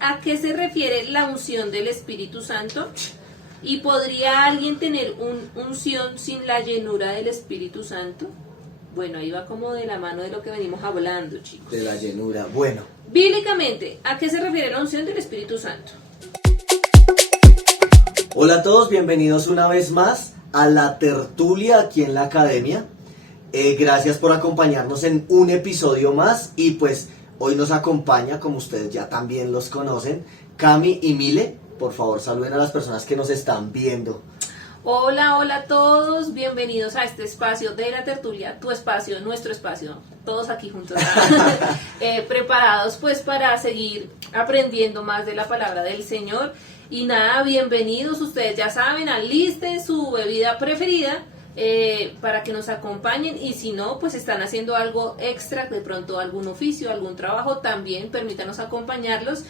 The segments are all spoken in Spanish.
¿a qué se refiere la unción del Espíritu Santo? ¿Y podría alguien tener unción sin la llenura del Espíritu Santo? Bueno, ahí va como de la mano de lo que venimos hablando, chicos. De la llenura, bueno. Bíblicamente, ¿a qué se refiere la unción del Espíritu Santo? Hola a todos, bienvenidos una vez más a la tertulia aquí en la academia. Gracias por acompañarnos en un episodio más y pues hoy nos acompaña, como ustedes ya también los conocen, Cami y Mile. Por favor, saluden a las personas que nos están viendo. Hola a todos, bienvenidos a este espacio de la tertulia, tu espacio, nuestro espacio, todos aquí juntos, preparados pues para seguir aprendiendo más de la palabra del Señor. Y nada, bienvenidos, ustedes ya saben, alisten su bebida preferida para que nos acompañen, y si no, pues están haciendo algo extra, de pronto algún oficio, algún trabajo, también permítanos acompañarlos.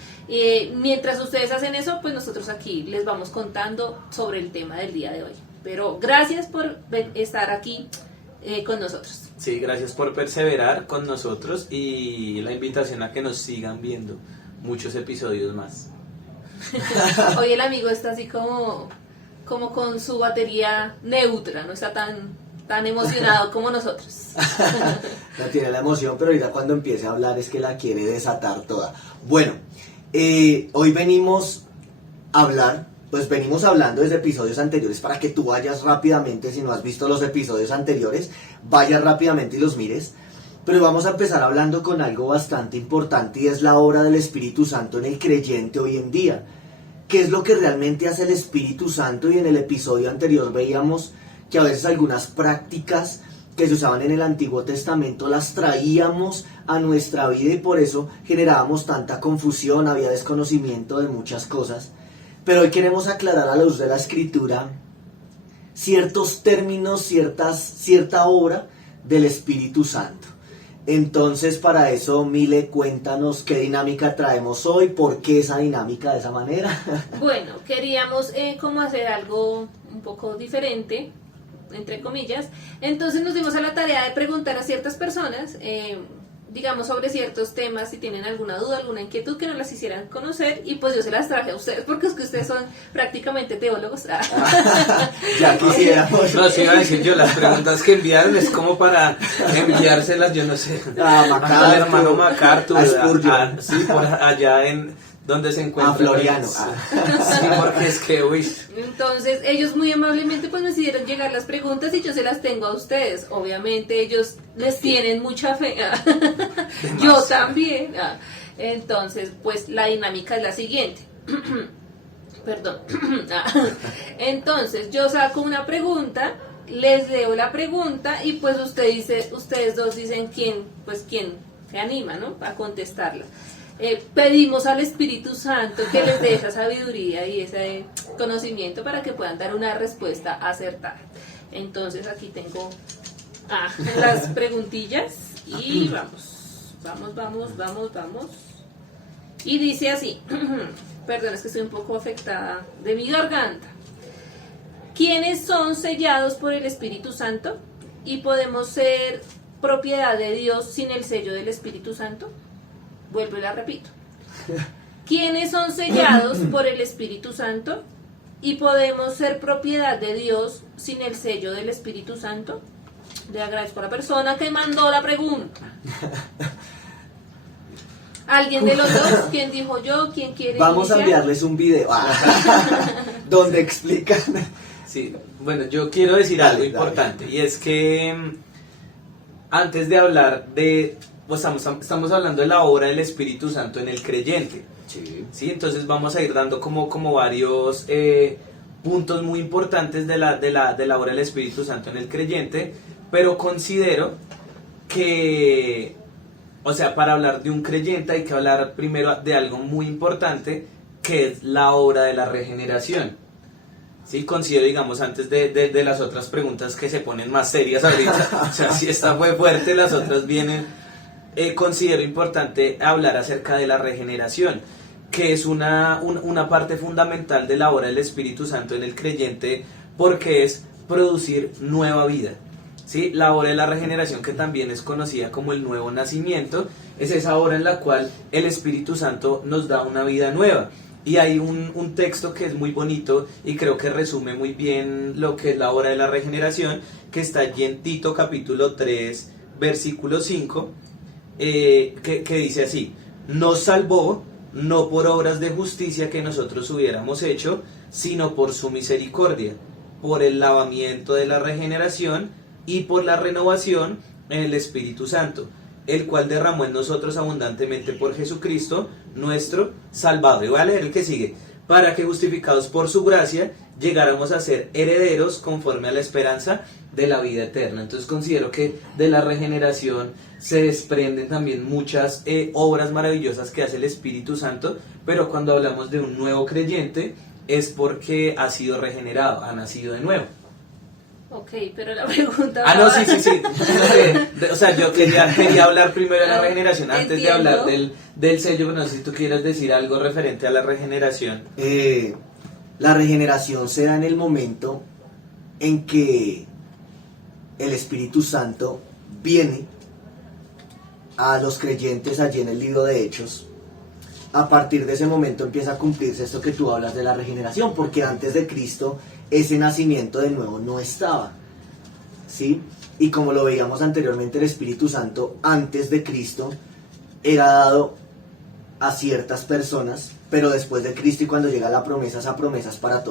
Mientras ustedes hacen eso, pues nosotros aquí les vamos contando sobre el tema del día de hoy. Pero gracias por estar aquí con nosotros. Sí, gracias por perseverar con nosotros y la invitación a que nos sigan viendo muchos episodios más. Hoy el amigo está así como con su batería neutra, no está tan emocionado como nosotros. No tiene la emoción, pero ahorita cuando empiece a hablar es que la quiere desatar toda. Bueno, hoy venimos hablando desde episodios anteriores para que tú vayas rápidamente, si no has visto los episodios anteriores, vayas rápidamente y los mires. Pero vamos a empezar hablando con algo bastante importante y es la obra del Espíritu Santo en el creyente hoy en día. ¿Qué es lo que realmente hace el Espíritu Santo? Y en el episodio anterior veíamos que a veces algunas prácticas que se usaban en el Antiguo Testamento las traíamos a nuestra vida y por eso generábamos tanta confusión, había desconocimiento de muchas cosas. Pero hoy queremos aclarar a la luz de la Escritura ciertos términos, cierta obra del Espíritu Santo. Entonces, para eso, Mile, cuéntanos qué dinámica traemos hoy, por qué esa dinámica de esa manera. Bueno, queríamos como hacer algo un poco diferente, entre comillas. Entonces nos dimos a la tarea de preguntar a ciertas personas, digamos, sobre ciertos temas, si tienen alguna duda, alguna inquietud, que nos las hicieran conocer, y pues yo se las traje a ustedes, porque es que ustedes son prácticamente teólogos. Ya quisiéramos. No, sí iba a decir yo, las preguntas que enviaron es como para enviárselas, yo no sé, al hermano MacArthur, sí, por allá en donde se encuentra. A Floriano. Sí, porque es que, uy. Entonces ellos muy amablemente pues me hicieron llegar las preguntas y yo se las tengo a ustedes. Obviamente ellos les tienen mucha fe. Yo también. Entonces pues la dinámica es la siguiente. Perdón. Entonces yo saco una pregunta, les leo la pregunta y pues ustedes dos dicen quién se anima, ¿no?, a contestarla. Pedimos al Espíritu Santo que les dé esa sabiduría y ese conocimiento para que puedan dar una respuesta acertada. Entonces aquí tengo las preguntillas y vamos. Y dice así, perdón, es que estoy un poco afectada de mi garganta. ¿Quiénes son sellados por el Espíritu Santo y podemos ser propiedad de Dios sin el sello del Espíritu Santo? Vuelvo y la repito. ¿Quiénes son sellados por el Espíritu Santo y podemos ser propiedad de Dios sin el sello del Espíritu Santo? Le agradezco a la persona que mandó la pregunta. ¿Alguien de los dos? ¿Quién dijo yo? ¿Quién quiere Vamos iniciar? a enviarles un video donde explican. Sí, bueno, yo quiero decir algo importante, y es que antes de hablar de, pues estamos hablando de la obra del Espíritu Santo en el creyente. Sí, entonces vamos a ir dando como varios puntos muy importantes de la obra del Espíritu Santo en el creyente, pero considero que, o sea, para hablar de un creyente hay que hablar primero de algo muy importante, que es la obra de la regeneración. Sí, considero, digamos, antes de las otras preguntas que se ponen más serias ahorita, o sea, si esta fue fuerte, las otras vienen, considero importante hablar acerca de la regeneración, que es una parte fundamental de la obra del Espíritu Santo en el creyente, porque es producir nueva vida. ¿sí? La hora de la regeneración, que también es conocida como el nuevo nacimiento, es esa hora en la cual el Espíritu Santo nos da una vida nueva. Y hay un texto que es muy bonito y creo que resume muy bien lo que es la hora de la regeneración, que está allí en Tito capítulo 3, versículo 5, que dice así: nos salvó no por obras de justicia que nosotros hubiéramos hecho, sino por su misericordia, por el lavamiento de la regeneración y por la renovación en el Espíritu Santo, el cual derramó en nosotros abundantemente por Jesucristo, nuestro Salvador. Y voy a leer el que sigue: para que, justificados por su gracia, llegáramos a ser herederos conforme a la esperanza de la vida eterna. Entonces considero que de la regeneración se desprenden también muchas obras maravillosas que hace el Espíritu Santo, pero cuando hablamos de un nuevo creyente es porque ha sido regenerado, ha nacido de nuevo. Ok, pero la pregunta... No, sí. O sea, yo quería hablar primero de la regeneración antes de hablar del sello, pero no sé si tú quieras decir algo referente a la regeneración. La regeneración se da en el momento en que el Espíritu Santo viene a los creyentes allí en el libro de Hechos. A partir de ese momento empieza a cumplirse esto que tú hablas de la regeneración, porque antes de Cristo ese nacimiento de nuevo no estaba, ¿sí? Y como lo veíamos anteriormente, el Espíritu Santo antes de Cristo era dado a ciertas personas, pero después de Cristo, y cuando llega la promesa, esa promesa es para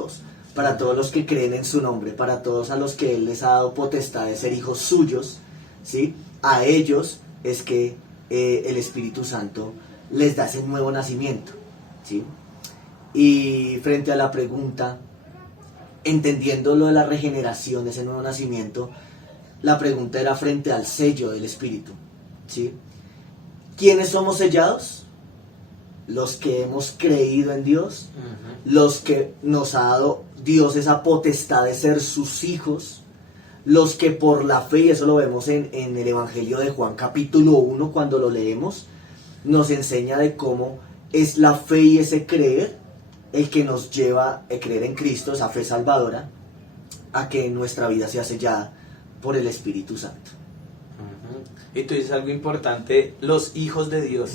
todos los que creen en su nombre, para todos a los que Él les ha dado potestad de ser hijos suyos, ¿sí? A ellos es que el Espíritu Santo les da ese nuevo nacimiento, ¿sí? Y frente a la pregunta, entendiendo lo de la regeneración, de ese nuevo nacimiento, la pregunta era frente al sello del Espíritu, ¿sí? ¿Quiénes somos sellados? Los que hemos creído en Dios, los que nos ha dado Dios esa potestad de ser sus hijos, los que por la fe, y eso lo vemos en el Evangelio de Juan capítulo 1, cuando lo leemos, nos enseña de cómo es la fe y ese creer el que nos lleva a creer en Cristo, esa fe salvadora, a que nuestra vida sea sellada por el Espíritu Santo. Y tú dices algo importante: los hijos de Dios.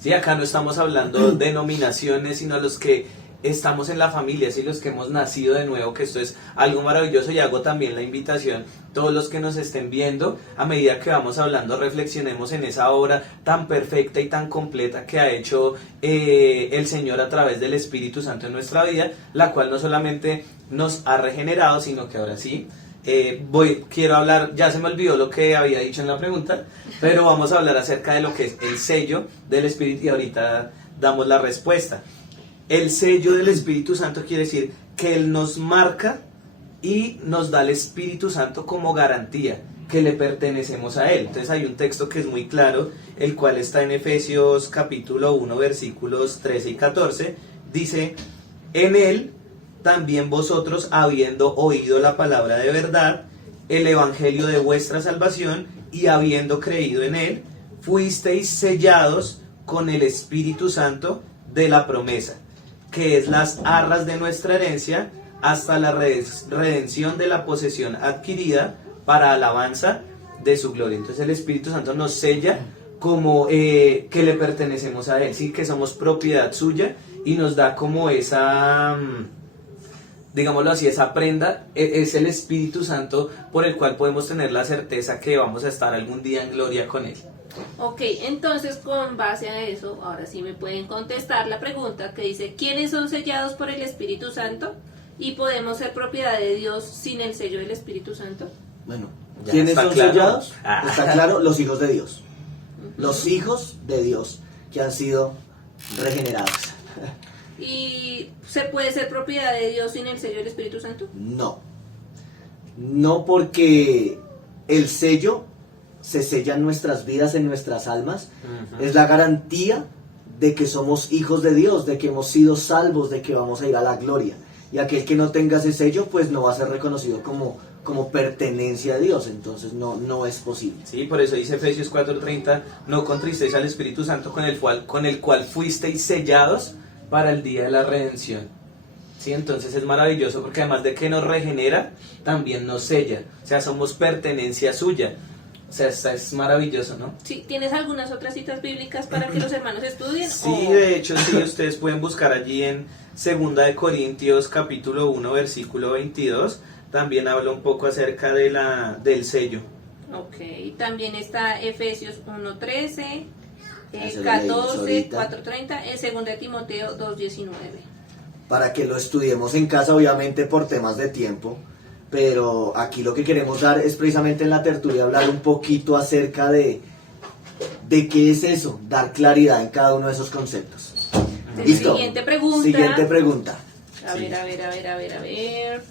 Sí, acá no estamos hablando de denominaciones, sino los que estamos en la familia, sí, los que hemos nacido de nuevo, que esto es algo maravilloso. Y hago también la invitación, todos los que nos estén viendo, a medida que vamos hablando, reflexionemos en esa obra tan perfecta y tan completa que ha hecho el Señor a través del Espíritu Santo en nuestra vida, la cual no solamente nos ha regenerado, sino que ahora sí, quiero hablar, ya se me olvidó lo que había dicho en la pregunta, pero vamos a hablar acerca de lo que es el sello del Espíritu, y ahorita damos la respuesta. El sello del Espíritu Santo quiere decir que Él nos marca y nos da el Espíritu Santo como garantía que le pertenecemos a Él. Entonces hay un texto que es muy claro, el cual está en Efesios capítulo 1, versículos 13 y 14. Dice: en Él también vosotros, habiendo oído la palabra de verdad, el evangelio de vuestra salvación, y habiendo creído en Él, fuisteis sellados con el Espíritu Santo de la promesa, que es las arras de nuestra herencia, hasta la redención de la posesión adquirida para alabanza de su gloria. Entonces el Espíritu Santo nos sella como que le pertenecemos a Él, ¿sí? Que somos propiedad suya, y nos da como esa, digámoslo así, esa prenda. Es el Espíritu Santo por el cual podemos tener la certeza que vamos a estar algún día en gloria con Él. Ok, entonces con base a eso, ahora sí me pueden contestar la pregunta que dice: ¿quiénes son sellados por el Espíritu Santo? ¿Y podemos ser propiedad de Dios sin el sello del Espíritu Santo? Bueno, Ya ¿quiénes está son claro. sellados? Está claro, los hijos de Dios. Los hijos de Dios que han sido regenerados. ¿Y se puede ser propiedad de Dios sin el sello del Espíritu Santo? No, porque el sello se sella en nuestras vidas, en nuestras almas. Es la garantía de que somos hijos de Dios, de que hemos sido salvos, de que vamos a ir a la gloria. Y aquel que no tenga ese sello, pues no va a ser reconocido como pertenencia a Dios. Entonces no es posible. Sí, por eso dice Efesios 4:30: no contristéis al Espíritu Santo, con el cual fuisteis sellados para el día de la redención. Sí, entonces es maravilloso porque además de que nos regenera, también nos sella. O sea, somos pertenencia suya. O sea, es maravilloso, ¿no? Sí, ¿tienes algunas otras citas bíblicas para que los hermanos estudien? Sí, de hecho, sí, ustedes pueden buscar allí en 2 capítulo 1, versículo 22. También habla un poco acerca del sello. Ok, también está Efesios 1:13, Eso lo 14, leímos 4:30, en 2 Timoteo 2:19. Para que lo estudiemos en casa, obviamente por temas de tiempo, pero aquí lo que queremos dar es precisamente en la tertulia hablar un poquito acerca de qué es eso, dar claridad en cada uno de esos conceptos. ¿Listo? Siguiente pregunta. Siguiente pregunta. A ver.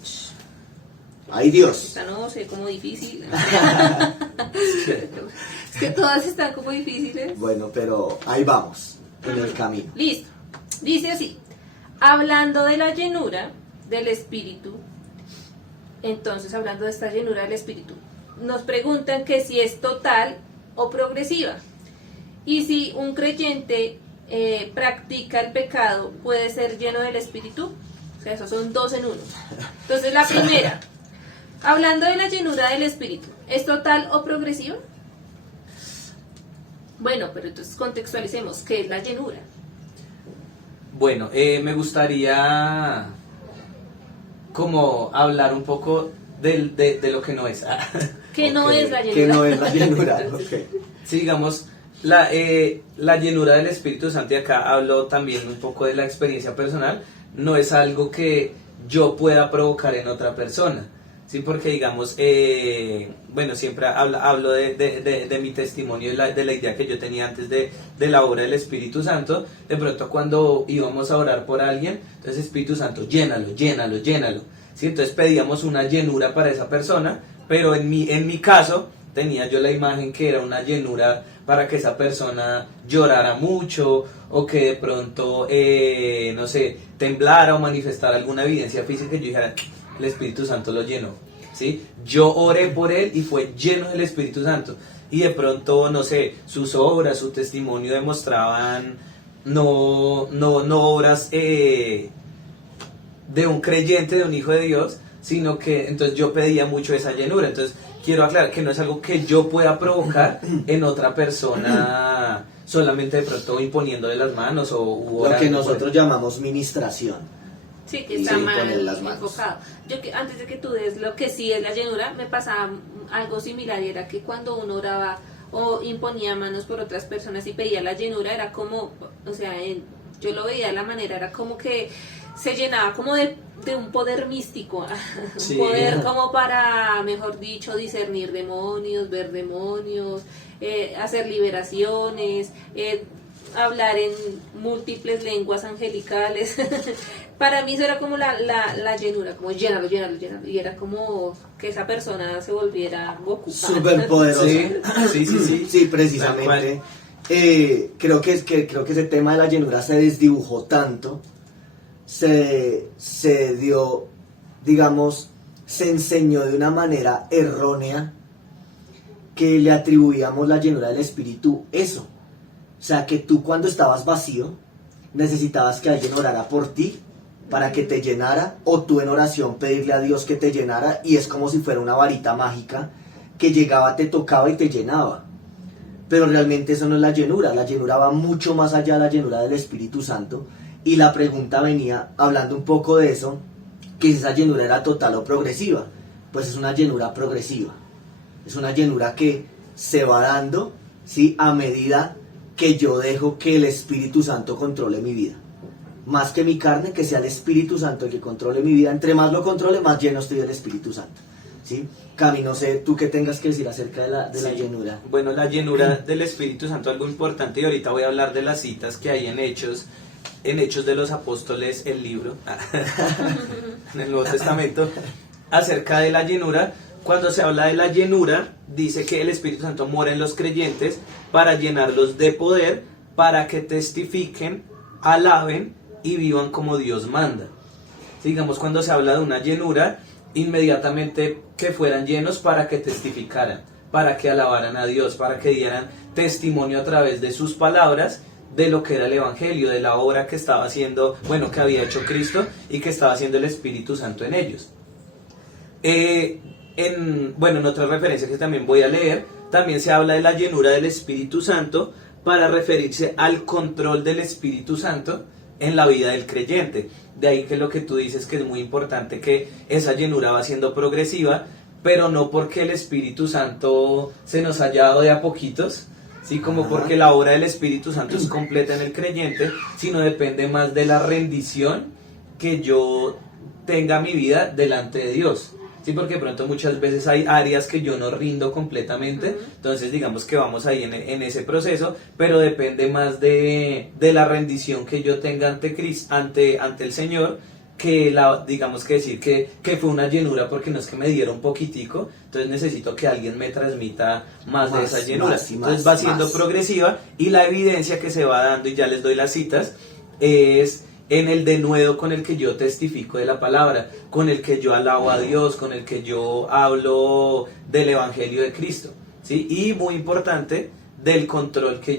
Ay, Dios. Esta no sé, como difícil. Es que todas están como difíciles. Bueno, pero ahí vamos, en el camino. Listo. Dice así: hablando de la llenura del Espíritu, entonces hablando de esta llenura del Espíritu, nos preguntan que si es total o progresiva. Y si un creyente practica el pecado, ¿puede ser lleno del Espíritu? O sea, esos son dos en uno. Entonces la primera, hablando de la llenura del Espíritu, ¿es total o progresiva? Bueno, pero entonces contextualicemos, ¿qué es la llenura? Bueno, me gustaría como hablar un poco de lo que no es. ¿Qué no es la llenura? ¿Qué no es la llenura? Okay. Sí, digamos, la llenura del Espíritu Santo, y acá hablo también un poco de la experiencia personal, no es algo que yo pueda provocar en otra persona. Sí, porque digamos, bueno, siempre hablo de mi testimonio, de la idea que yo tenía antes de la obra del Espíritu Santo. De pronto cuando íbamos a orar por alguien, entonces Espíritu Santo, llénalo. Sí, entonces pedíamos una llenura para esa persona, pero en mi caso tenía yo la imagen que era una llenura para que esa persona llorara mucho, o que de pronto, no sé, temblara o manifestara alguna evidencia física, y yo dijera, el Espíritu Santo lo llenó, ¿sí? Yo oré por él y fue lleno del Espíritu Santo. Y de pronto, no sé, sus obras, su testimonio demostraban no obras de un creyente, de un hijo de Dios, sino que entonces yo pedía mucho esa llenura. Entonces quiero aclarar que no es algo que yo pueda provocar en otra persona solamente de pronto imponiéndole las manos o lo que nosotros llamamos ministración. Sí, que está mal enfocado. Yo que antes de que tú des lo que sí es la llenura, me pasaba algo similar, y era que cuando uno oraba o imponía manos por otras personas y pedía la llenura, era como, o sea, yo lo veía de la manera, era como que se llenaba como de un poder místico, sí. Un poder como para, mejor dicho, discernir demonios, ver demonios, hacer liberaciones, hablar en múltiples lenguas angelicales. Para mí eso era como la llenura, como llénalo, y era como que esa persona se volviera Goku. Súper poderosa. Sí, precisamente. Creo que ese tema de la llenura se desdibujó tanto, se dio, digamos, se enseñó de una manera errónea, que le atribuíamos la llenura del Espíritu eso. O sea, que tú cuando estabas vacío necesitabas que alguien orara por ti para que te llenara, o tú en oración pedirle a Dios que te llenara, y es como si fuera una varita mágica que llegaba, te tocaba y te llenaba. Pero realmente eso no es la llenura va mucho más allá de la llenura del Espíritu Santo. Y la pregunta venía hablando un poco de eso, que si esa llenura era total o progresiva. Pues es una llenura progresiva, es una llenura que se va dando, ¿sí?, a medida que yo dejo que el Espíritu Santo controle mi vida. Más que mi carne, que sea el Espíritu Santo el que controle mi vida. Entre más lo controle, más lleno estoy del Espíritu Santo, ¿sí? Cami, no sé, tú qué tengas que decir acerca de la llenura. Bueno, la llenura del Espíritu Santo, algo importante, y ahorita voy a hablar de las citas que hay en Hechos de los Apóstoles, el libro, en el Nuevo Testamento, acerca de la llenura. Cuando se habla de la llenura, dice que el Espíritu Santo mora en los creyentes para llenarlos de poder, para que testifiquen, alaben y vivan como Dios manda. Sí, digamos, cuando se habla de una llenura, inmediatamente que fueran llenos para que testificaran, para que alabaran a Dios, para que dieran testimonio a través de sus palabras de lo que era el Evangelio, de la obra que estaba haciendo, bueno, que había hecho Cristo y que estaba haciendo el Espíritu Santo en ellos. En otra referencia que también voy a leer, también se habla de la llenura del Espíritu Santo para referirse al control del Espíritu Santo en la vida del creyente. De ahí que lo que tú dices que es muy importante, que esa llenura va siendo progresiva, pero no porque el Espíritu Santo se nos haya dado de a poquitos, ¿sí? Como porque la obra del Espíritu Santo es completa en el creyente, sino depende más de la rendición que yo tenga mi vida delante de Dios. Sí, porque de pronto muchas veces hay áreas que yo no rindo completamente, entonces digamos que vamos ahí en ese proceso, pero depende más de la rendición que yo tenga ante Cristo, ante el Señor, que digamos que decir que fue una llenura, porque no es que me diera un poquitico, entonces necesito que alguien me transmita más de esa llenura. Entonces va siendo progresiva, y la evidencia que se va dando, y ya les doy las citas, es en el denuedo con el que yo testifico de la palabra, con el que yo alabo a Dios, con el que yo hablo del Evangelio de Cristo, ¿sí? Y muy importante, del control que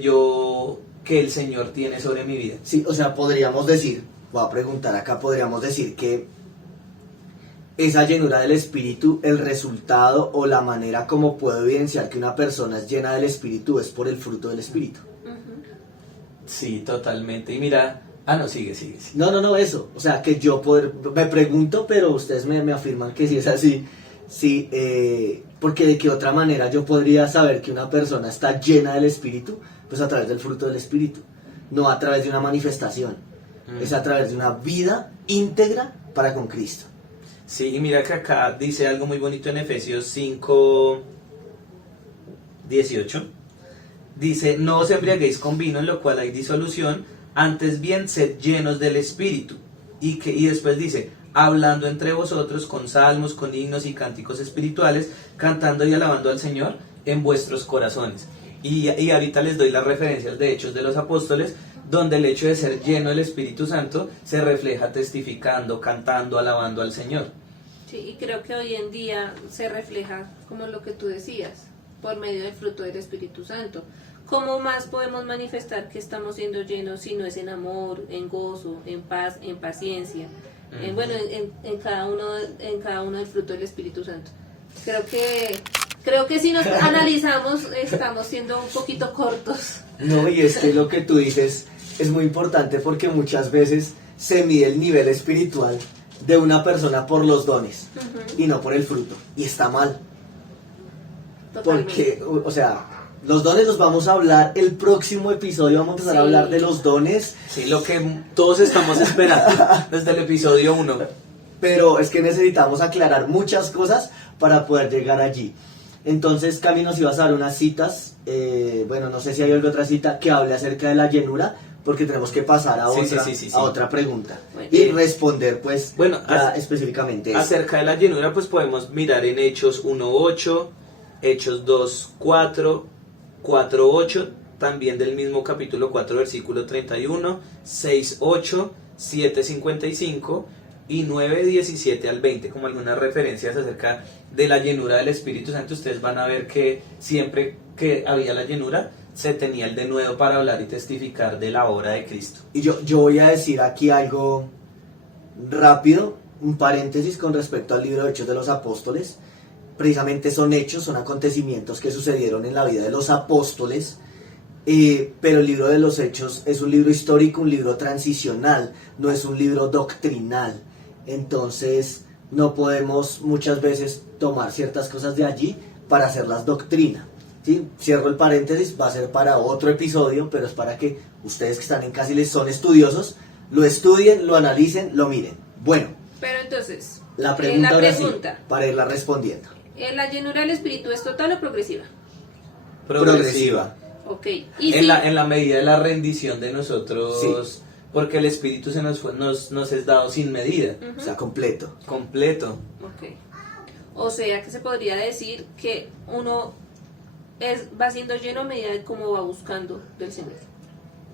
el Señor tiene sobre mi vida. Sí, o sea, podríamos decir, voy a preguntar acá, podríamos decir que esa llenura del Espíritu, el resultado o la manera como puedo evidenciar que una persona es llena del Espíritu es por el fruto del Espíritu. Sí, totalmente. Y mira... no, sigue. No, eso. O sea, que yo me pregunto, pero ustedes me afirman que sí es así. Sí, porque de qué otra manera yo podría saber que una persona está llena del Espíritu, pues a través del fruto del Espíritu, no a través de una manifestación, es a través de una vida íntegra para con Cristo. Sí, y mira que acá dice algo muy bonito en Efesios 5:18. Dice, no os embriaguéis con vino en lo cual hay disolución, antes bien sed llenos del Espíritu. Y después dice, hablando entre vosotros con salmos, con himnos y cánticos espirituales, cantando y alabando al Señor en vuestros corazones. Y ahorita les doy las referencias de Hechos de los Apóstoles, donde el hecho de ser lleno del Espíritu Santo se refleja testificando, cantando, alabando al Señor. Sí, y creo que hoy en día se refleja como lo que tú decías, por medio del fruto del Espíritu Santo. ¿Cómo más podemos manifestar que estamos siendo llenos si no es en amor, en gozo, en paz, en paciencia? En cada uno del fruto del Espíritu Santo. Creo que si nos analizamos estamos siendo un poquito cortos. No, y es que lo que tú dices es muy importante, porque muchas veces se mide el nivel espiritual de una persona por los dones y no por el fruto, y está mal. Totalmente. Porque, o sea, los dones los vamos a hablar el próximo episodio, vamos a empezar a hablar de los dones. Sí, lo que todos estamos esperando desde el episodio 1. Pero es que necesitamos aclarar muchas cosas para poder llegar allí. Entonces, Cami, nos ibas a dar unas citas, no sé si hay alguna otra cita que hable acerca de la llenura, porque tenemos que pasar a otra pregunta y responder específicamente eso. Acerca de la llenura, pues podemos mirar en Hechos 1:8, Hechos 2:4, 4:8, también del mismo capítulo 4, versículo 31, 6:8, 7:55 y 9:17 al 20, como algunas referencias acerca de la llenura del Espíritu Santo. Ustedes van a ver que siempre que había la llenura, se tenía el denuedo para hablar y testificar de la obra de Cristo. Y yo voy a decir aquí algo rápido, un paréntesis con respecto al libro de Hechos de los Apóstoles. Precisamente son hechos, son acontecimientos que sucedieron en la vida de los apóstoles, pero el libro de los Hechos es un libro histórico, un libro transicional, no es un libro doctrinal. Entonces no podemos muchas veces tomar ciertas cosas de allí para hacerlas doctrina. ¿Sí? Cierro el paréntesis, va a ser para otro episodio, pero es para que ustedes que están en casa y les son estudiosos, lo estudien, lo analicen, lo miren. Bueno, pero entonces, la pregunta, ahora sí, para irla respondiendo. ¿La llenura del Espíritu es total o progresiva? Progresiva. Ok. En la medida de la rendición de nosotros, sí, porque el Espíritu nos es dado sin medida. O sea, completo. Ok. O sea, que se podría decir que uno va siendo lleno a medida de cómo va buscando del Señor.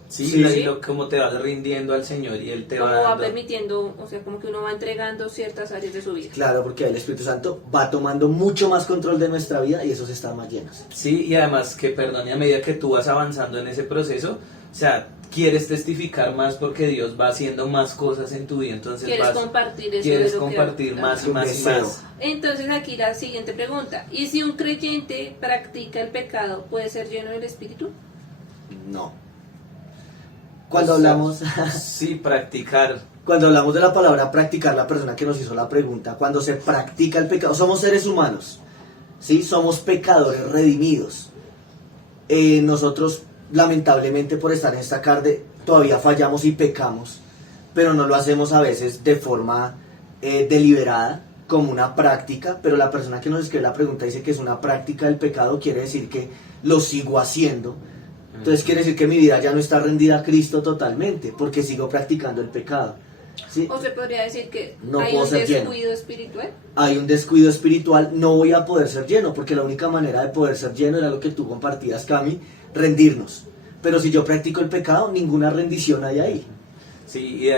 Sí. Como te vas rindiendo al Señor y Él te va dando, permitiendo, o sea, como que uno va entregando ciertas áreas de su vida. Claro, porque el Espíritu Santo va tomando mucho más control de nuestra vida y esos están más llenos. Sí, y además que, a medida que tú vas avanzando en ese proceso, o sea, quieres testificar más porque Dios va haciendo más cosas en tu vida, entonces Quieres compartir eso. quieres de lo compartir que, más y más y más. Entonces aquí la siguiente pregunta: ¿y si un creyente practica el pecado, puede ser lleno del Espíritu? No. Cuando hablamos... Sí, practicar. Cuando hablamos de la palabra practicar, la persona que nos hizo la pregunta, cuando se practica el pecado, somos seres humanos, ¿sí? Somos pecadores redimidos. Nosotros, lamentablemente, por estar en esta carne, todavía fallamos y pecamos, pero no lo hacemos a veces de forma deliberada, como una práctica, pero la persona que nos escribe la pregunta dice que es una práctica del pecado, quiere decir que lo sigo haciendo. Entonces quiere decir que mi vida ya no está rendida a Cristo totalmente, porque sigo practicando el pecado. ¿Sí? ¿O se podría decir que No hay puedo un ser descuido lleno. espiritual? Hay un descuido espiritual, no voy a poder ser lleno, porque la única manera de poder ser lleno era lo que tú compartías, Cami, rendirnos. Pero si yo practico el pecado, ninguna rendición hay ahí. Sí, y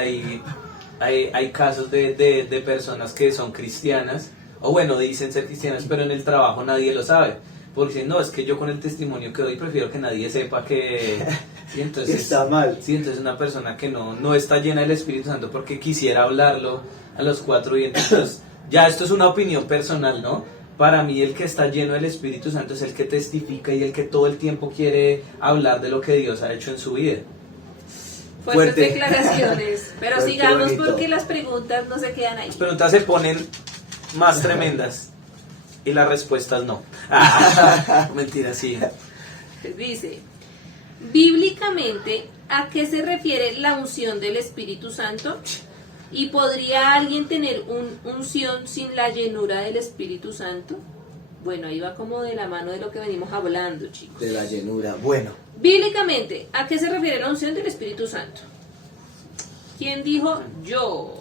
hay casos de personas que son cristianas, o bueno, dicen ser cristianas, pero en el trabajo nadie lo sabe. Porque dicen, no, es que yo con el testimonio que doy prefiero que nadie sepa que... Sí, entonces, está mal. Sí, entonces una persona que no está llena del Espíritu Santo porque quisiera hablarlo a los cuatro vientos. Entonces, ya esto es una opinión personal, ¿no? Para mí el que está lleno del Espíritu Santo es el que testifica y el que todo el tiempo quiere hablar de lo que Dios ha hecho en su vida. Fuertes Fuerte. Declaraciones. Pero Fuerte, sigamos bonito. porque las preguntas no se quedan ahí. Las preguntas se ponen más tremendas y las respuestas no. Ah, mentira, sí. Dice, bíblicamente, ¿a qué se refiere la unción del Espíritu Santo? ¿Y podría alguien tener unción sin la llenura del Espíritu Santo? Bueno, ahí va como de la mano de lo que venimos hablando, chicos. De la llenura. Bueno, Bíblicamente, ¿a qué se refiere la unción del Espíritu Santo? ¿Quién dijo? Yo.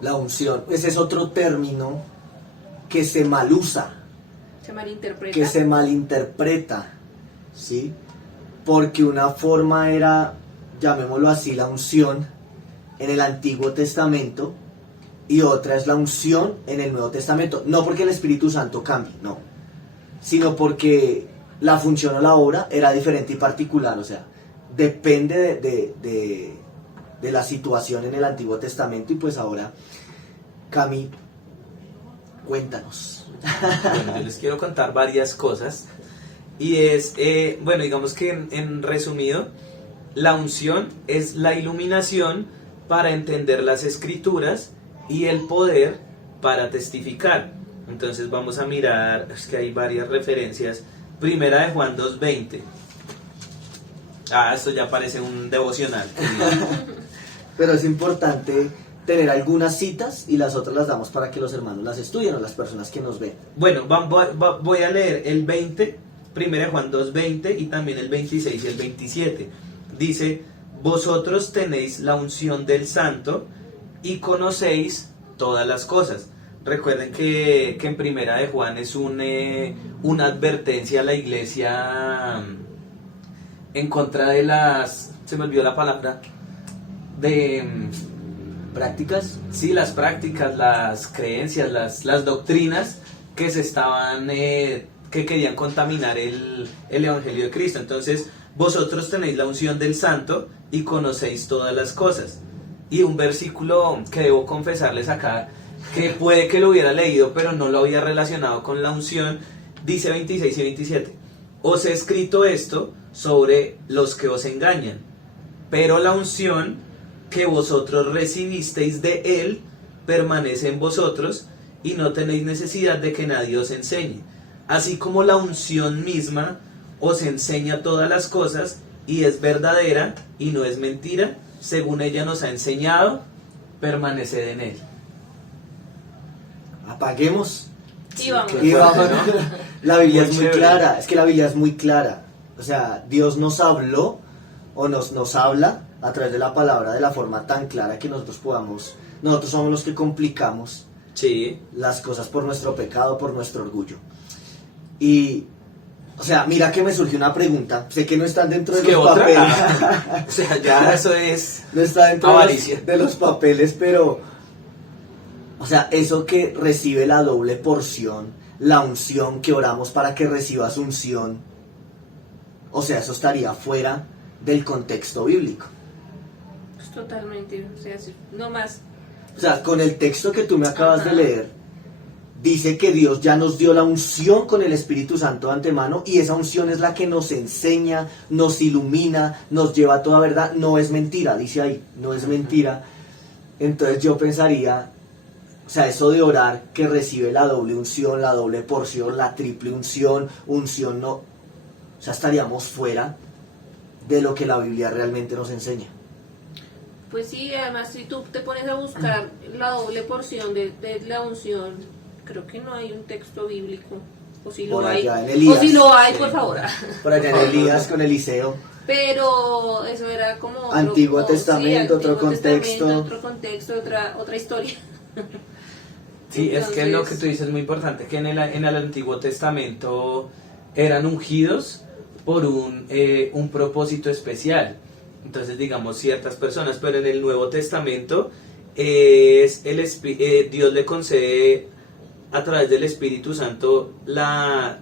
la unción, ese es otro término que se malusa, Se malinterpreta. que se malinterpreta, ¿sí? Porque una forma era, llamémoslo así, la unción en el Antiguo Testamento y otra es la unción en el Nuevo Testamento. No porque el Espíritu Santo cambie, no, sino porque la función o la obra era diferente y particular, o sea, depende de la situación en el Antiguo Testamento y pues ahora, Cami, cuéntanos. Bueno, yo les quiero contar varias cosas y es, bueno, digamos que en resumido, la unción es la iluminación para entender las escrituras y el poder para testificar. Entonces vamos a mirar, es que hay varias referencias. Primera de Juan 2:20. Ah, esto ya parece un devocional. Pero es importante tener algunas citas y las otras las damos para que los hermanos las estudien o las personas que nos ven. Bueno, voy a leer el 20, primera de Juan 2:20 y también el 26 y el 27. Dice, vosotros tenéis la unción del Santo y conocéis todas las cosas. Recuerden que en primera de Juan es una advertencia a la iglesia en contra de las, se me olvidó la palabra, de ¿Prácticas? sí, las prácticas, las creencias, las doctrinas que se estaban, que querían contaminar el Evangelio de Cristo. Entonces, vosotros tenéis la unción del Santo y conocéis todas las cosas. Y un versículo que debo confesarles acá, que puede que lo hubiera leído, pero no lo había relacionado con la unción, dice 26 y 27. Os he escrito esto sobre los que os engañan, pero la unción que vosotros recibisteis de Él permanece en vosotros y no tenéis necesidad de que nadie os enseñe. Así como la unción misma os enseña todas las cosas y es verdadera y no es mentira, según ella nos ha enseñado, permaneced en Él. Apaguemos. Y vamos. Y vamos. La Biblia Muy es muy chévere. clara, es que la Biblia es muy clara. O sea, Dios nos habló o nos habla a través de la palabra de la forma tan clara que nosotros somos los que complicamos Sí. las cosas por nuestro pecado, por nuestro orgullo. Y, o sea, mira que me surgió una pregunta, sé que no están dentro de ¿Es que los otra? papeles, O sea, ya eso es no está dentro avaricia. de los papeles, pero, o sea, eso que recibe la doble porción, la unción, que oramos para que recibas unción, o sea, eso estaría fuera del contexto bíblico. Pues totalmente, o sea, no más. O sea, con el texto que tú me acabas de leer, dice que Dios ya nos dio la unción con el Espíritu Santo de antemano, y esa unción es la que nos enseña, nos ilumina, nos lleva a toda verdad. No es mentira, dice ahí, no es mentira. Entonces yo pensaría, o sea, eso de orar que recibe la doble unción, la doble porción, la triple unción, unción no, o sea, estaríamos fuera de lo que la Biblia realmente nos enseña. Pues sí, además si tú te pones a buscar la doble porción de la unción, creo que no hay un texto bíblico. O si lo Por hay, allá en Elías. o si lo hay, Sí. por favor. Por allá en Elías con Eliseo. Pero eso era como otro, Antiguo Testamento, Antiguo otro Testamento, contexto. otro contexto, otra historia. Sí, es que Entonces, lo que tú dices es muy importante, que en el Antiguo Testamento eran ungidos por un propósito especial. Entonces, digamos, ciertas personas, pero en el Nuevo Testamento Dios le concede a través del Espíritu Santo la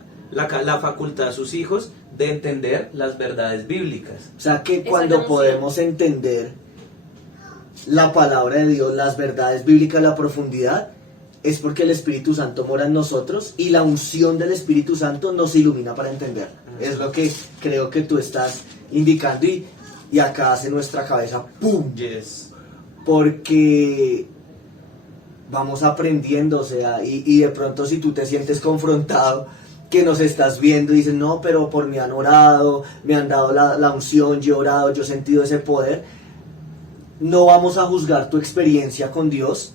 facultad a sus hijos de entender las verdades bíblicas. O sea que Esa cuando es la unción. podemos entender la palabra de Dios, las verdades bíblicas, la profundidad, es porque el Espíritu Santo mora en nosotros y la unción del Espíritu Santo nos ilumina para entender. Es lo que creo que tú estás indicando, y acá hace nuestra cabeza ¡pum! Yes. Porque vamos aprendiendo, o sea, y de pronto si tú te sientes confrontado, que nos estás viendo y dices, no, pero por mí han orado, me han dado la unción, yo he orado, yo he sentido ese poder, no vamos a juzgar tu experiencia con Dios,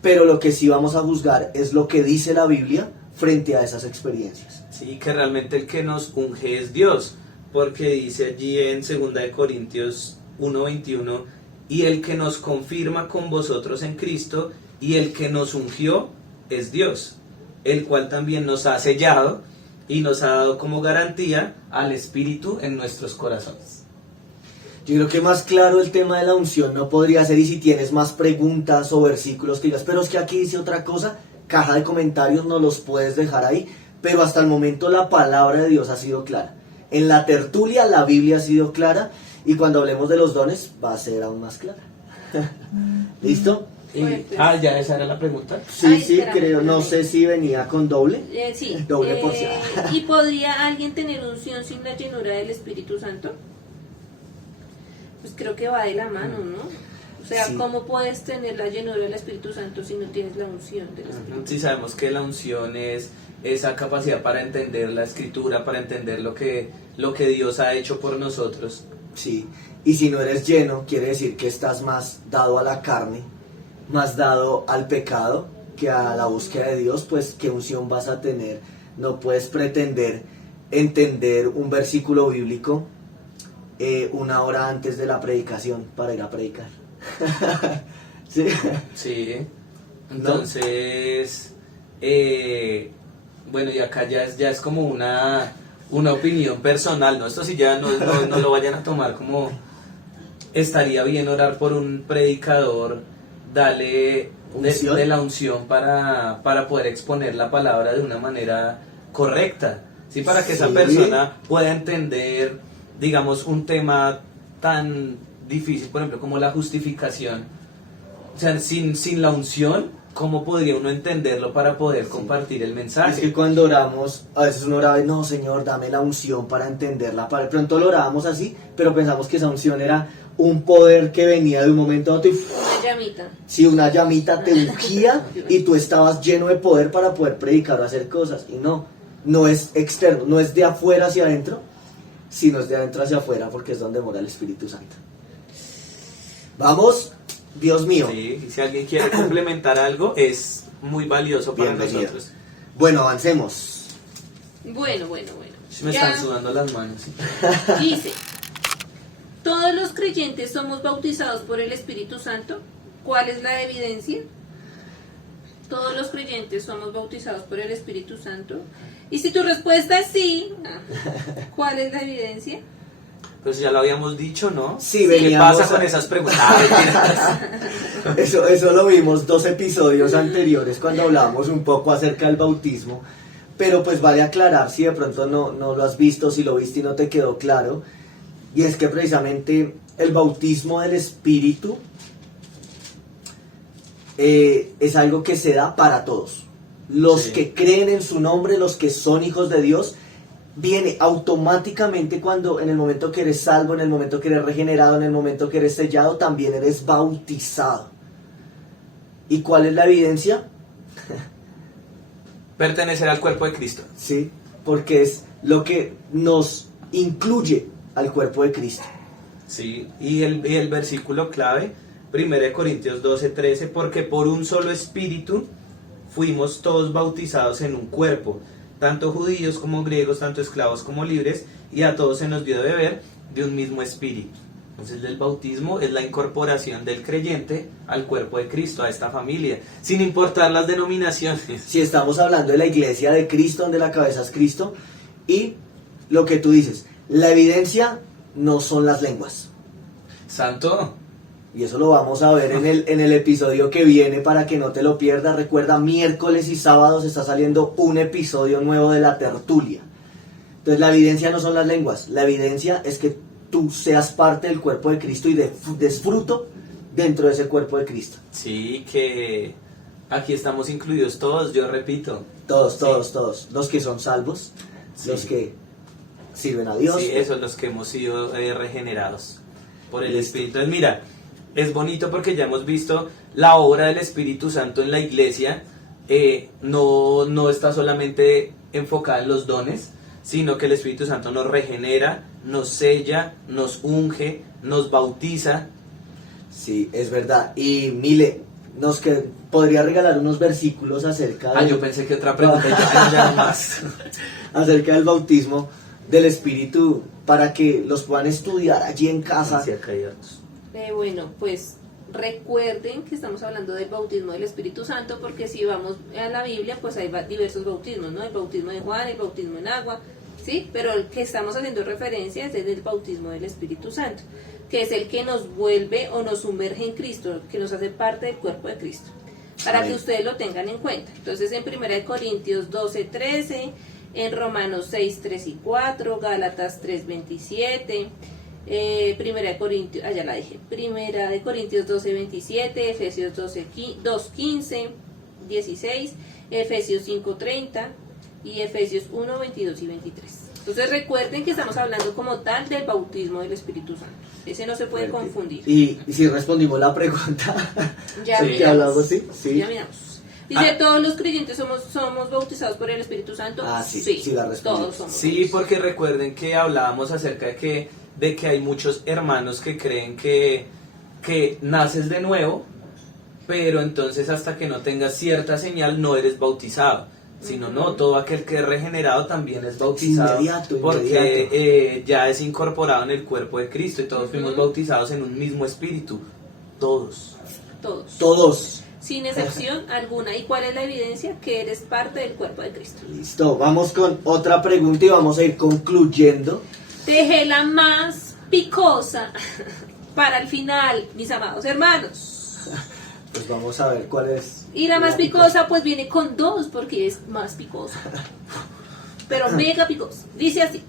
pero lo que sí vamos a juzgar es lo que dice la Biblia frente a esas experiencias. Sí, que realmente el que nos unge es Dios, porque dice allí en 2 de Corintios 1:21, y el que nos confirma con vosotros en Cristo, y el que nos ungió es Dios, el cual también nos ha sellado y nos ha dado como garantía al Espíritu en nuestros corazones. Yo creo que más claro el tema de la unción no podría ser, y si tienes más preguntas o versículos que digas, pero es que aquí dice otra cosa, caja de comentarios nos los puedes dejar ahí, pero hasta el momento la palabra de Dios ha sido clara. En la tertulia la Biblia ha sido clara, y cuando hablemos de los dones va a ser aún más clara. ¿Listo? Ya esa era la pregunta. Sí, Ay, sí, espérame, creo, no espérame. sé si venía con doble. Sí. Doble porción. ¿Y podría alguien tener unción sin la llenura del Espíritu Santo? Pues creo que va de la mano, ¿no? O sea, Sí. ¿cómo puedes tener la llenura del Espíritu Santo si no tienes la unción del Espíritu? Sí, sabemos que la unción es esa capacidad para entender la Escritura, para entender lo que Dios ha hecho por nosotros. Sí, y si no eres lleno, quiere decir que estás más dado a la carne, más dado al pecado que a la búsqueda de Dios. Pues ¿qué unción vas a tener? No puedes pretender entender un versículo bíblico una hora antes de la predicación para ir a predicar. ¿Sí? Sí. Entonces, bueno, y acá ya es como una opinión personal, ¿no? Esto sí ya no lo vayan a tomar como estaría bien orar por un predicador, dale ¿Unción? de la unción para poder exponer la palabra de una manera correcta, ¿sí? Para que esa Sí. persona pueda entender, digamos, un tema tan difícil, por ejemplo, como la justificación. O sea, sin la unción, ¿cómo podría uno entenderlo para poder compartir el mensaje? Es que cuando oramos, a veces uno oraba y no, Señor, dame la unción para entenderla. De pronto lo orábamos así, pero pensamos que esa unción era un poder que venía de un momento a otro y Una llamita. si una llamita te ungía y tú estabas lleno de poder para poder predicar o hacer cosas. Y no es externo, no es de afuera hacia adentro, sino es de adentro hacia afuera, porque es donde mora el Espíritu Santo. Vamos, Dios mío. Sí, y si alguien quiere complementar algo, es muy valioso para Bienvenido. nosotros. Bueno, avancemos. Bueno. Me Ya. están sudando las manos. Dice, ¿todos los creyentes somos bautizados por el Espíritu Santo? ¿Cuál es la evidencia? Todos los creyentes somos bautizados por el Espíritu Santo. Y si tu respuesta es sí, ¿cuál es la evidencia? Pues ya lo habíamos dicho, ¿no? Sí, ¿Qué veníamos pasa a- con esas preguntas? Eso lo vimos 2 episodios anteriores cuando hablábamos un poco acerca del bautismo, pero pues vale aclarar si de pronto no lo has visto, si lo viste y no te quedó claro, y es que precisamente el bautismo del Espíritu es algo que se da para todos. Los que creen en su nombre, los que son hijos de Dios, viene automáticamente cuando en el momento que eres salvo, en el momento que eres regenerado, en el momento que eres sellado, también eres bautizado. ¿Y cuál es la evidencia? Pertenecer al cuerpo de Cristo. Sí, porque es lo que nos incluye al cuerpo de Cristo. Sí, y el versículo clave, 1 Corintios 12:13, porque por un solo espíritu fuimos todos bautizados en un cuerpo, tanto judíos como griegos, tanto esclavos como libres, y a todos se nos dio de beber de un mismo espíritu. Entonces el bautismo es la incorporación del creyente al cuerpo de Cristo, a esta familia, sin importar las denominaciones. Si estamos hablando de la iglesia de Cristo, donde la cabeza es Cristo, y lo que tú dices, la evidencia no son las lenguas. Santo. Y eso lo vamos a ver en el episodio que viene para que no te lo pierdas. Recuerda, miércoles y sábados está saliendo un episodio nuevo de la tertulia. Entonces la evidencia no son las lenguas, la evidencia es que tú seas parte del cuerpo de Cristo y des fruto dentro de ese cuerpo de Cristo. Sí, que aquí estamos incluidos todos, yo repito. Todos. Los que son salvos, los que sirven a Dios. Sí, esos los que hemos sido regenerados por el Listo. Espíritu. Entonces mira, es bonito porque ya hemos visto la obra del Espíritu Santo en la iglesia. No está solamente enfocada en los dones, sino que el Espíritu Santo nos regenera, nos sella, nos unge, nos bautiza. Sí, es verdad. Y Mile, podría regalar unos versículos acerca Yo pensé que otra pregunta, ya no más. acerca del bautismo del Espíritu para que los puedan estudiar allí en casa. Sí, acá hay datos. Bueno, pues recuerden que estamos hablando del bautismo del Espíritu Santo, porque si vamos a la Biblia, pues hay diversos bautismos, ¿no? El bautismo de Juan, el bautismo en agua, ¿sí? Pero el que estamos haciendo referencia es el bautismo del Espíritu Santo, que es el que nos vuelve o nos sumerge en Cristo, que nos hace parte del cuerpo de Cristo, para Amén. que ustedes lo tengan en cuenta. Entonces en 1 Corintios 12:13, en Romanos 6:3 y 4, Gálatas 3:27, Primera de Corintios 12:27, Efesios 2:15, 16, Efesios 5:30 y Efesios 1:22 y 23. Entonces recuerden que estamos hablando como tal del bautismo del Espíritu Santo. Ese no se puede confundir. Y si respondimos la pregunta Ya que miramos. hablamos, ¿sí? Ya miramos. Dice, ¿todos los creyentes somos bautizados por el Espíritu Santo? Sí, la respondimos. Todos somos. Sí, porque recuerden que hablábamos acerca de que hay muchos hermanos que creen que naces de nuevo, pero entonces hasta que no tengas cierta señal no eres bautizado. Sino no, todo aquel que es regenerado también es bautizado, Inmediato. porque ya es incorporado en el cuerpo de Cristo y todos fuimos bautizados en un mismo espíritu, todos. Todos. Sin excepción alguna. ¿Y cuál es la evidencia? Que eres parte del cuerpo de Cristo. Listo, vamos con otra pregunta y vamos a ir concluyendo. Dejé la más picosa para el final, mis amados hermanos. Pues vamos a ver cuál es. Y la más picosa pues viene con 2 porque es más picosa. Pero mega picosa. Dice así: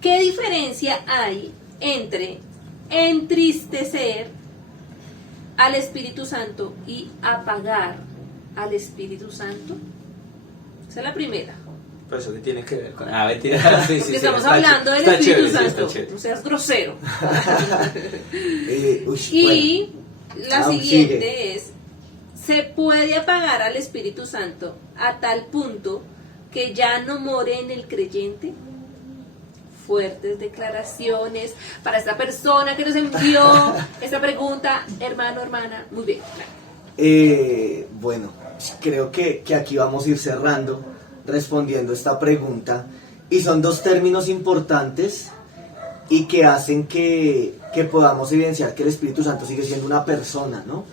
¿qué diferencia hay entre entristecer al Espíritu Santo y apagar al Espíritu Santo? Esa es la primera. Pero eso que tiene que ver con... mentira. Sí, Porque estamos hablando del Espíritu Santo. No seas grosero. Y la siguiente es: ¿se puede apagar al Espíritu Santo a tal punto que ya no more en el creyente? Fuertes declaraciones para esta persona que nos envió esta pregunta, hermano, hermana. Muy bien. Bueno, creo que aquí vamos a ir cerrando, respondiendo esta pregunta. Y son 2 términos importantes y que hacen que podamos evidenciar que el Espíritu Santo sigue siendo una persona, ¿no?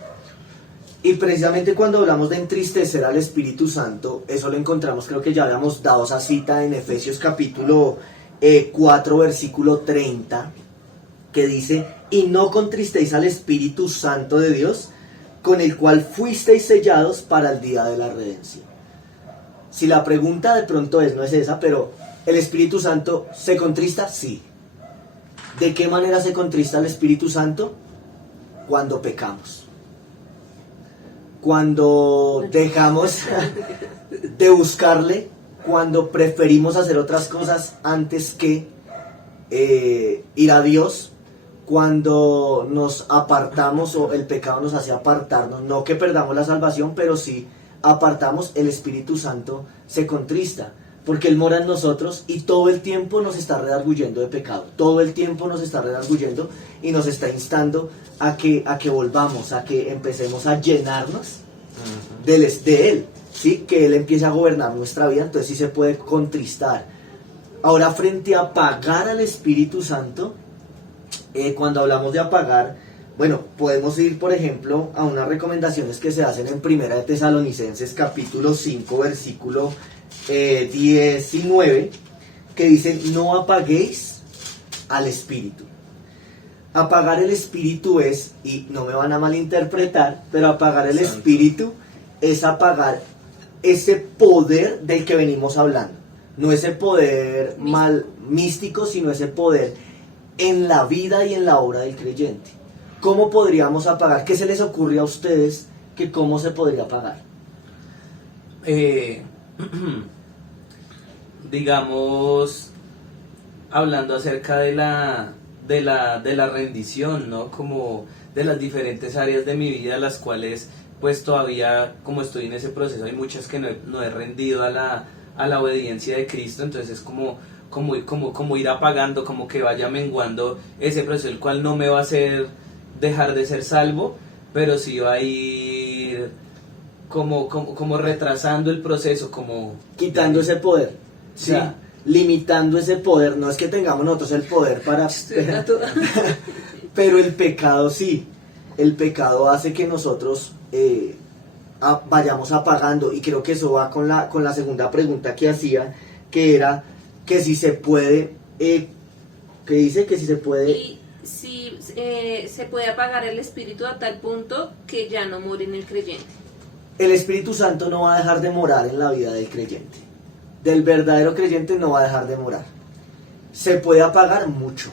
Y precisamente cuando hablamos de entristecer al Espíritu Santo, eso lo encontramos, creo que ya habíamos dado esa cita en Efesios capítulo 4, versículo 30, que dice: y no contristéis al Espíritu Santo de Dios, con el cual fuisteis sellados para el día de la redención. Si la pregunta de pronto no es esa, pero ¿el Espíritu Santo se contrista? Sí. ¿De qué manera se contrista el Espíritu Santo? Cuando pecamos. Cuando dejamos de buscarle, cuando preferimos hacer otras cosas antes que ir a Dios, cuando nos apartamos o el pecado nos hace apartarnos, no que perdamos la salvación, pero sí apartamos, el Espíritu Santo se contrista, porque Él mora en nosotros y todo el tiempo nos está redarguyendo de pecado, todo el tiempo nos está redarguyendo y nos está instando a que volvamos, a que empecemos a llenarnos de Él, ¿sí? Que Él empiece a gobernar nuestra vida, entonces sí se puede contristar. Ahora, frente a apagar al Espíritu Santo, cuando hablamos de apagar, bueno, podemos ir, por ejemplo, a unas recomendaciones que se hacen en Primera de Tesalonicenses, capítulo 5, versículo 19, que dice, no apaguéis al Espíritu. Apagar el Espíritu es, y no me van a malinterpretar, pero apagar el Espíritu es apagar ese poder del que venimos hablando. No ese poder místico, sino ese poder en la vida y en la obra del creyente. ¿Cómo podríamos apagar? ¿Qué se les ocurre a ustedes que cómo se podría apagar? Digamos, hablando acerca de la rendición, ¿no? Como de las diferentes áreas de mi vida, las cuales pues todavía, como estoy en ese proceso, hay muchas que no he rendido a la obediencia de Cristo, entonces es como ir apagando, como que vaya menguando ese proceso, el cual no me va a hacer dejar de ser salvo, pero sí va a ir como retrasando el proceso, como quitando ese poder, sí. O sea, limitando ese poder. No es que tengamos nosotros el poder para pero el pecado sí, el pecado hace que nosotros vayamos apagando, y creo que eso va con la segunda pregunta que hacía, que era que si se puede, que dice que si se puede, y si se puede apagar el Espíritu a tal punto que ya no muere en el creyente. El Espíritu Santo no va a dejar de morar en la vida del creyente, del verdadero creyente no va a dejar de morar. Se puede apagar mucho.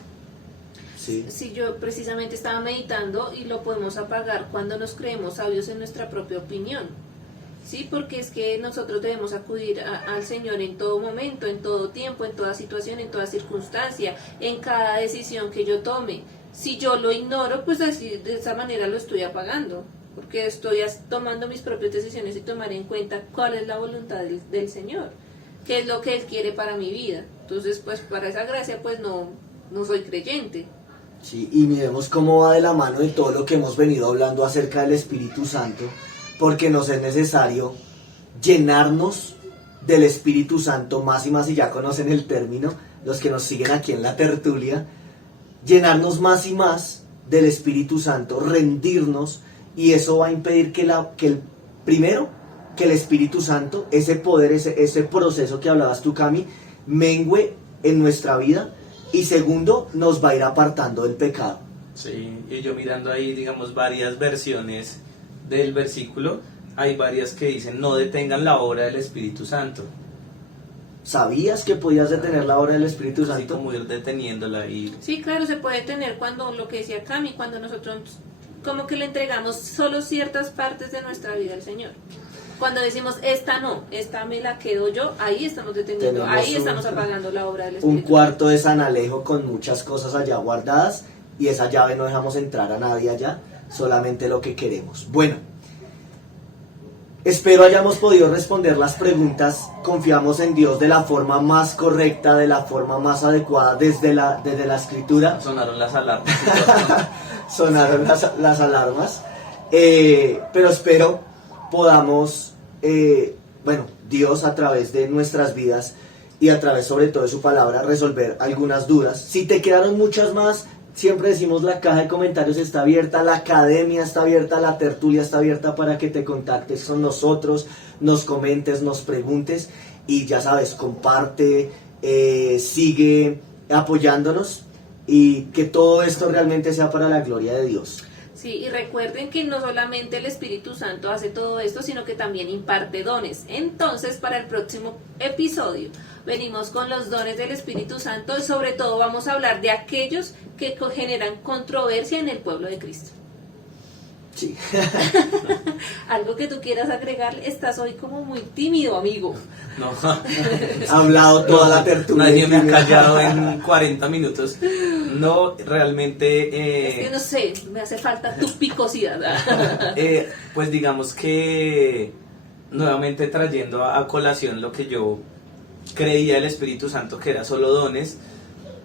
Sí. Sí, yo precisamente estaba meditando y lo podemos apagar cuando nos creemos sabios en nuestra propia opinión. Sí, porque es que nosotros debemos acudir al Señor en todo momento, en todo tiempo, en toda situación, en toda circunstancia, en cada decisión que yo tome. Si yo lo ignoro, pues así, de esa manera lo estoy apagando, porque estoy tomando mis propias decisiones y tomar en cuenta cuál es la voluntad del Señor, qué es lo que Él quiere para mi vida. Entonces, pues para esa gracia, pues no soy creyente. Sí, y miremos cómo va de la mano de todo lo que hemos venido hablando acerca del Espíritu Santo, porque nos es necesario llenarnos del Espíritu Santo más y más, y ya conocen el término, los que nos siguen aquí en la tertulia, llenarnos más y más del Espíritu Santo, rendirnos, y eso va a impedir que el Espíritu Santo, ese poder, ese proceso que hablabas tú, Cami, mengüe en nuestra vida, y segundo, nos va a ir apartando del pecado. Sí, y yo mirando ahí, digamos, varias versiones del versículo, hay varias que dicen, no detengan la obra del Espíritu Santo. ¿Sabías que podías detener la obra del Espíritu Santo? Así como ir deteniéndola y... Sí, claro, se puede detener cuando, lo que decía Cami, cuando nosotros como que le entregamos solo ciertas partes de nuestra vida al Señor. Cuando decimos, esta no, esta me la quedo yo, ahí estamos deteniendo, ahí estamos apagando la obra del Espíritu. Un cuarto de San Alejo con muchas cosas allá guardadas, y esa llave no dejamos entrar a nadie allá, solamente lo que queremos. Bueno, espero hayamos podido responder las preguntas. Confiamos en Dios de la forma más correcta, de la forma más adecuada, desde la Escritura. Sonaron las alarmas. Sonaron las alarmas. Pero espero podamos, Dios a través de nuestras vidas y a través sobre todo de su palabra resolver algunas dudas. Si te quedaron muchas más, siempre decimos, la caja de comentarios está abierta, la academia está abierta, la tertulia está abierta para que te contactes con nosotros, nos comentes, nos preguntes, y ya sabes, comparte, sigue apoyándonos, y que todo esto realmente sea para la gloria de Dios. Sí, y recuerden que no solamente el Espíritu Santo hace todo esto, sino que también imparte dones. Entonces, para el próximo episodio venimos con los dones del Espíritu Santo y sobre todo vamos a hablar de aquellos que generan controversia en el pueblo de Cristo. Sí. Algo que tú quieras agregar, estás hoy como muy tímido, amigo. No, Ha hablado toda la tertulia. nadie me ha callado en 40 minutos. No, realmente... Es que no sé, me hace falta tu picosidad. Pues digamos que nuevamente trayendo a colación lo que yo creía del Espíritu Santo, que era solo dones,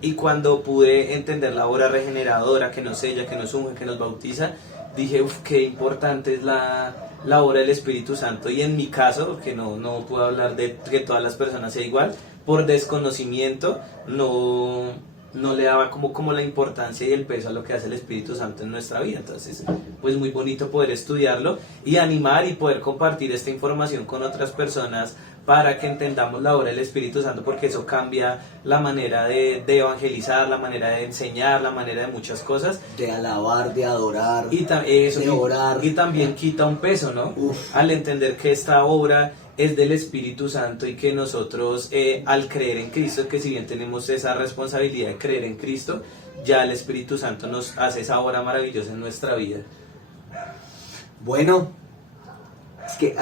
y cuando pude entender la obra regeneradora que nos sella, que nos unge, que nos bautiza, dije, uff, qué importante es la obra del Espíritu Santo. Y en mi caso, que no puedo hablar de que todas las personas sea igual, por desconocimiento no le daba como la importancia y el peso a lo que hace el Espíritu Santo en nuestra vida. Entonces, pues muy bonito poder estudiarlo y animar y poder compartir esta información con otras personas para que entendamos la obra del Espíritu Santo, porque eso cambia la manera de evangelizar, la manera de enseñar, la manera de muchas cosas. De alabar, de adorar, de orar. Y también quita un peso, ¿no? Uf. Al entender que esta obra es del Espíritu Santo y que nosotros al creer en Cristo, que si bien tenemos esa responsabilidad de creer en Cristo, ya el Espíritu Santo nos hace esa obra maravillosa en nuestra vida. Bueno, es que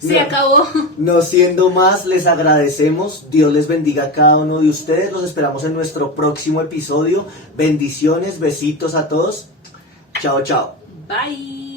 Se acabó. no siendo más, les agradecemos. Dios les bendiga a cada uno de ustedes. Los esperamos en nuestro próximo episodio. Bendiciones, besitos a todos. Chao, chao. Bye.